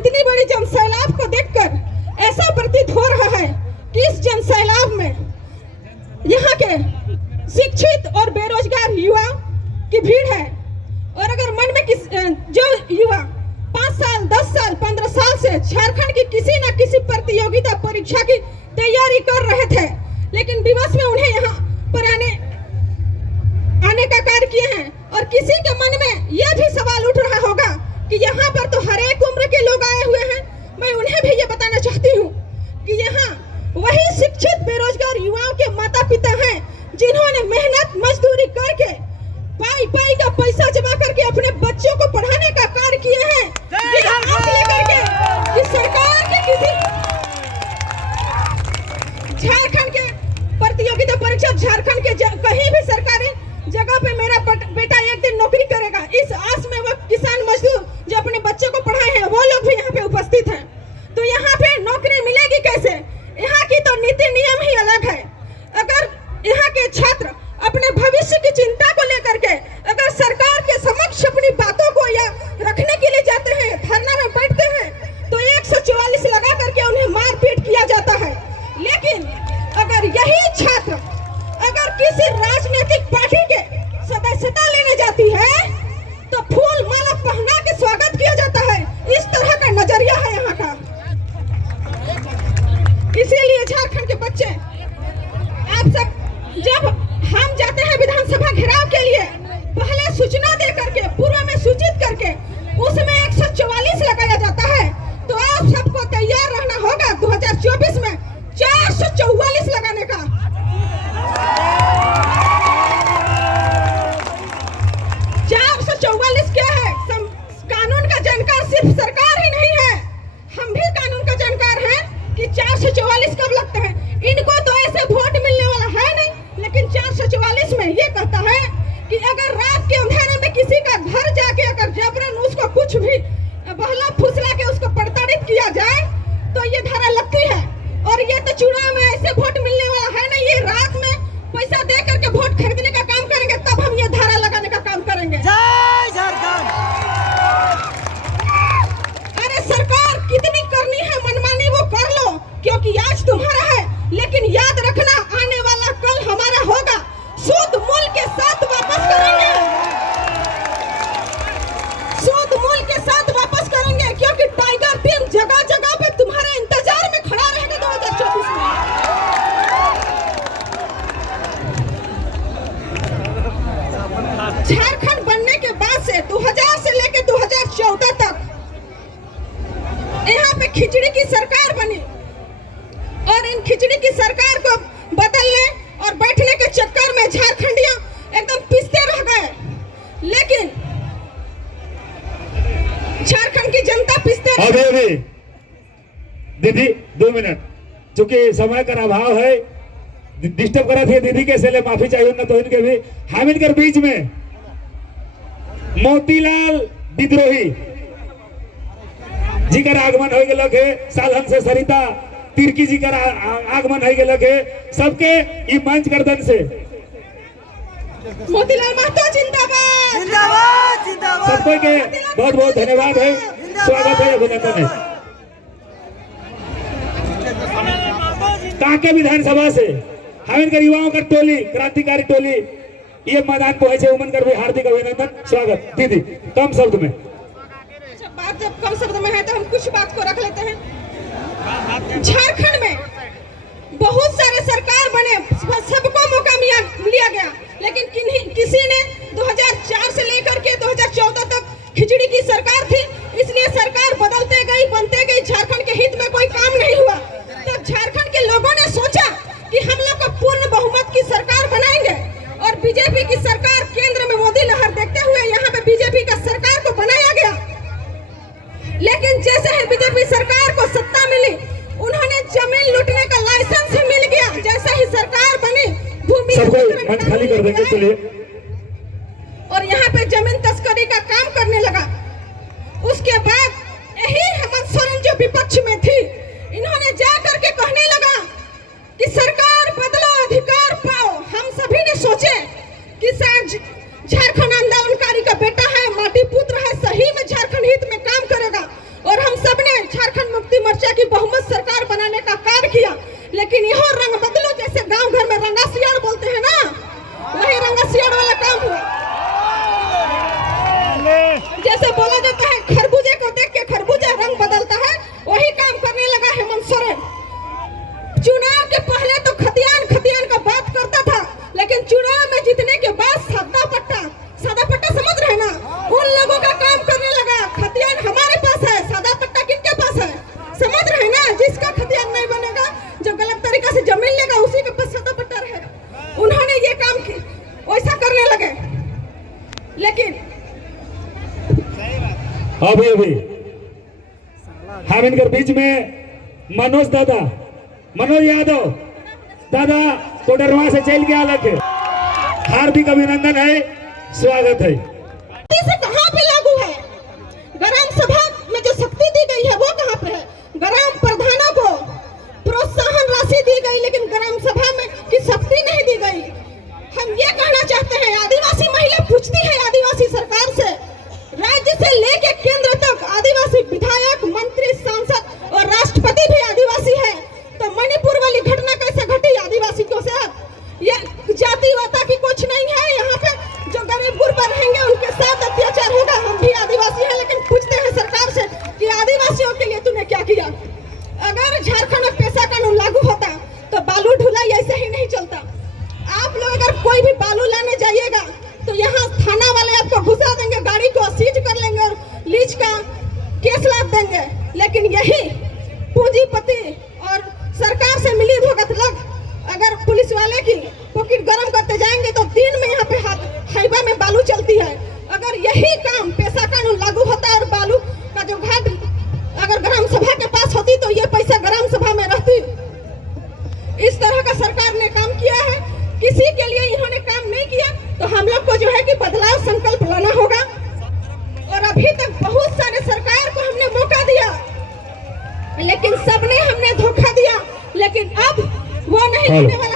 इतनी बड़ी जनसैलाब को देखकर ऐसा प्रतीत हो रहा है कि इस जनसैलाब में यहाँ के शिक्षित और बेरोजगार युवा की भीड़ है। और अगर मन में जो युवा 5 साल, 10 साल, 15 साल से झारखंड की किसी न किसी प्रतियोगिता परीक्षा की तैयारी कर रहे थे, लेकिन विवश में उन्हें यहाँ पर आने का कार्य किए हैं। और किसी के मन में यह भी सवाल उठ रहा होगा कि यहाँ पर तो हर एक उम्र के लोग आए हुए हैं। मैं उन्हें भी ये बताना चाहती हूँ कि यहाँ वही शिक्षित बेरोजगार युवाओं के माता पिता हैं जिन्होंने मेहनत मजदूरी करके पाई का पैसा जमा करके अपने बच्चों को पढ़ाने का कार्य किए हैं। कि सरकार के किसी झारखंड के प्रतियोगिता परीक्षा, झारखंड के कहीं भी सरकारी जगह पे मेरा बेटा एक दिन नौकरी करेगा, इस आस में वो किसान मजदूर जो अपने बच्चों को पढ़ाए हैं वो लोग भी यहाँ पे उपस्थित हैं। तो यहाँ पे नौकरी मिलेगी कैसे? यहाँ की तो नीति नियम ही अलग है। अगर यहाँ के छात्र अपने भविष्य की चिंता को लेकर के अगर सरकार के समक्ष अपनी बातों को या रखने के लिए जाते हैं, धरना में बैठते हैं, तो 144 लगा करके उन्हें मारपीट किया जाता है। लेकिन अगर यही छात्र अगर किसी राजनीतिक पार्टी के सदस्यता लेने जाती है तो फूल माला पहना के स्वागत किया जाता है। इस तरह का नजरिया है यहाँ का। इसीलिए झारखंड के बच्चे, आप सब जब हम जाते हैं विधानसभा घेराव के लिए, पहले सूचना दे करके पूर्व में सूचित करके उसमें 144 लगाया जाता है। तो आप सबको तैयार रहना होगा 2024 में 444 लगाने का। क्या है? कानून का जानकार सिर्फ सरकार ही नहीं है, हम भी कानून का जानकार हैं कि 444 कब लगता है। इनको तो ऐसे वोट मिलने वाला है नहीं, लेकिन 444 में ये कहता है कि अगर रात के अंधेरे में किसी का घर जाके अगर जबरन उसको कुछ भी बहला फुसला के उसको प्रताड़ित किया जाए तो ये धारा लगती है। और ये तो चुनाव में ऐसे वोट मिलने वाला है नहीं, ये रात में पैसा दे करके वोट खरीदने का काम करेंगे, तब हम ये धारा लगाने का काम करेंगे। अरे सरकार कितनी करनी है मनमानी वो कर लो, क्योंकि आज तुम्हारा है, लेकिन याद रखना आने वाला कल हमारा होगा। शुद्ध मूल्य के साथ वापस करेंगे, शुद्ध मूल्य के साथ वापस करेंगे, क्योंकि टाइगर टीम जगह जगह पे तुम्हारे इंतजार में खड़ा रहेगा 2024 में। झारखंड बनने के बाद से 2000 से लेकर 2014 तक यहाँ पे खिचड़ी की सरकार बनी और इन खिचड़ी की सरकार को बदलने और बैठने के चक्कर में झारखंडियां एकदम पिसते रह गए। लेकिन झारखंड की जनता पिसते अभी दीदी 2 मिनट, चूंकि समय का अभाव है, डिस्टर्ब करा थे दीदी के से माफी चाहिए ना। तो इनके भी हम इनके बीच में मोतीलाल विद्रोही जी का आगमन हो गया है, सालहन से सरिता तिर्की जी का आगमन हो गया है। सबके ई मंच गर्दन से मोतीलाल महतो जिंदाबाद, जिंदाबाद, जिंदाबाद। सबको के बहुत बहुत धन्यवाद है, स्वागत है, अभिनंदन है। कांके विधानसभा से हम इनके युवाओं का टोली, क्रांतिकारी टोली ये मैदान पहुंचे, उमन कर भी हार्दिक अभिनंदन, स्वागत। दीदी कम शब्द में। बात जब कम शब्द में है तो हम कुछ बात को रख लेते हैं। झारखंड में बहुत सारे सरकार बने, सबको मौका लिया गया, लेकिन किसी ने 2004 से लेकर के 2014 तक खिचड़ी की सरकार थी, इसलिए सरकार बदलते गई, बनते गई, झारखंड के हित में कोई काम नहीं हुआ। तब झारखंड के लोगों ने सोचा कि हम लोग को पूर्ण बहुमत की सरकार बनाएंगे और बीजेपी की सरकार, केंद्र में मोदी लहर देखते हुए यहाँ पे बीजेपी का सरकार को बनाया गया। लेकिन जैसे ही बीजेपी सरकार को सत्ता मिली, उन्होंने जमीन लूटने का लाइसेंस ही मिल गया। जैसे ही सरकार बनी, भूमि मंच खाली कर देंगे, चलिए। और यहाँ पे जमीन तस्करी का काम करने लगा। उसके बाद यही हेमंत सोरेन जो विपक्ष में थी, इन्होंने जा करके कहने लगा कि सरकार बदलो, अधिकार पाओ। हम सभी ने सोचे कि झारखंड आंदोलनकारी का बेटा है, माटी पुत्र है, सही में झारखंड हित में काम करेगा। और हम सब ने अभी हम इनके बीच में मनोज यादव दादा कोडरवा से चल के आलक है, हार्दिक अभिनंदन है, स्वागत है। से कहाँ पे लागू है? ग्राम सभा में जो शक्ति दी गई है वो कहाँ पे है? ग्राम प्रधानों को प्रोत्साहन राशि दी गई, लेकिन ग्राम सभा में की शक्ति नहीं दी गई। हम ये कहना चाहते हैं, आदिवासी महिला पूछती है आदिवासी सरकार से, राज्य से लेके केंद्र तक आदिवासी विधायक, मंत्री, सांसद और राष्ट्रपति भी आदिवासी है, तो मणिपुर वाली घटना कैसे घटी आदिवासी के साथ? ये जातिवाद की कुछ नहीं है। यहाँ पे जो गरीब गुरबा रहेंगे उनके साथ अत्याचार होगा। हम भी आदिवासी हैं, लेकिन पूछते हैं सरकार से कि आदिवासियों के लिए तूने क्या किया? अगर झारखंड में पेशा कानून लागू होता तो बालू ढुलाई ऐसे ही नहीं चलता। आप लोग अगर कोई भी बालू लाने जाइएगा तो यहाँ थाना वाले आपको घुसा देंगे, गाड़ी को सीज कर लेंगे और लीज का केस लाद देंगे। लेकिन यही पूंजीपति और सरकार से मिली भगत लग अगर पुलिस वाले की पॉकेट गरम करते जाएंगे तो दिन में यहाँ पे हाईवे में बालू चलती है। अगर यही काम पेशा कानून लागू होता और बालू का जो घाट अगर ग्राम सभा के पास होती तो ये पैसा ग्राम सभा में रहती। इस तरह का सरकार ने काम किया है, किसी के लिए इन्होंने काम नहीं किया। तो हम लोग को जो है कि बदलाव संकल्प लाना होगा। और अभी तक बहुत सारे सरकार को हमने मौका दिया, लेकिन सबने हमने धोखा दिया। लेकिन अब वो नहीं होने वाला।